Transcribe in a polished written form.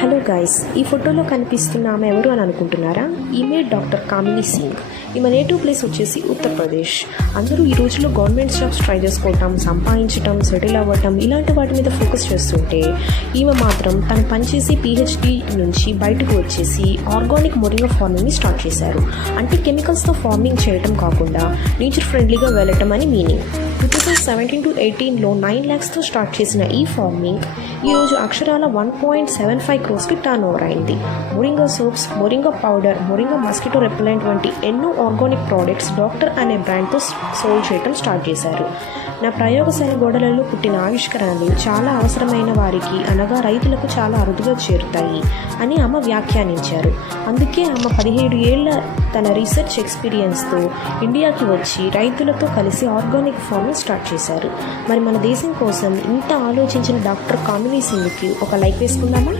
Hello guys, ఈ ఫోటోలో కనిపిస్తున్న ఆమె ఎవరు అని అనుకుంటున్నారా? ఈమె డాక్టర్ కామిని సింగ్. ఈమె నేటివ్ ప్లేస్ వచ్చేసి ఉత్తరప్రదేశ్. అందరూ ఈ రోజుల్లో గవర్నమెంట్ జాబ్స్ ట్రై చేసుకోవటం, సంపాదించటం, సెటిల్ అవ్వటం ఇలాంటి వాటి మీద ఫోకస్ చేస్తుంటే ఈమె మాత్రం తను పనిచేసి PhD నుంచి బయటకు వచ్చేసి ఆర్గానిక్ మొరింగా ఫార్మింగ్ని స్టార్ట్ చేశారు. అంటే కెమికల్స్తో ఫార్మింగ్ చేయటం కాకుండా నేచర్ ఫ్రెండ్లీగా వెళ్ళటం అని మీనింగ్. 2017 to 18లో 9 lakhsతో స్టార్ట్ చేసిన ఈ ఫార్మింగ్ ఈరోజు అక్షరాల 1.75 crores టర్న్ ఓవర్ అయింది. Moringa soaps, moringa powder, moringa mosquito repellent వంటి ఎన్నో ఆర్గానిక్ ప్రోడక్ట్స్ డాక్టర్ అనే బ్రాండ్తో సోల్ చేయడం స్టార్ట్ చేశారు. నా ప్రయోగశాల గోడలలో పుట్టిన ఆవిష్కరణలు చాలా అవసరమైన వారికి అనగా రైతులకు చాలా అరుదుగా చేరుతాయి అని ఆమె వ్యాఖ్యానించారు. అందుకే ఆమె 17 ఏళ్ల తన రీసెర్చ్ ఎక్స్పీరియన్స్తో ఇండియాకి వచ్చి రైతులతో కలిసి ఆర్గానిక్ ఫార్మింగ్ స్టార్ట్ చేశారు. మరి మన దేశం కోసం ఇంత ఆలోచించిన డాక్టర్ కామిని సింగ్కి ఒక లైక్ వేసుకుందామా?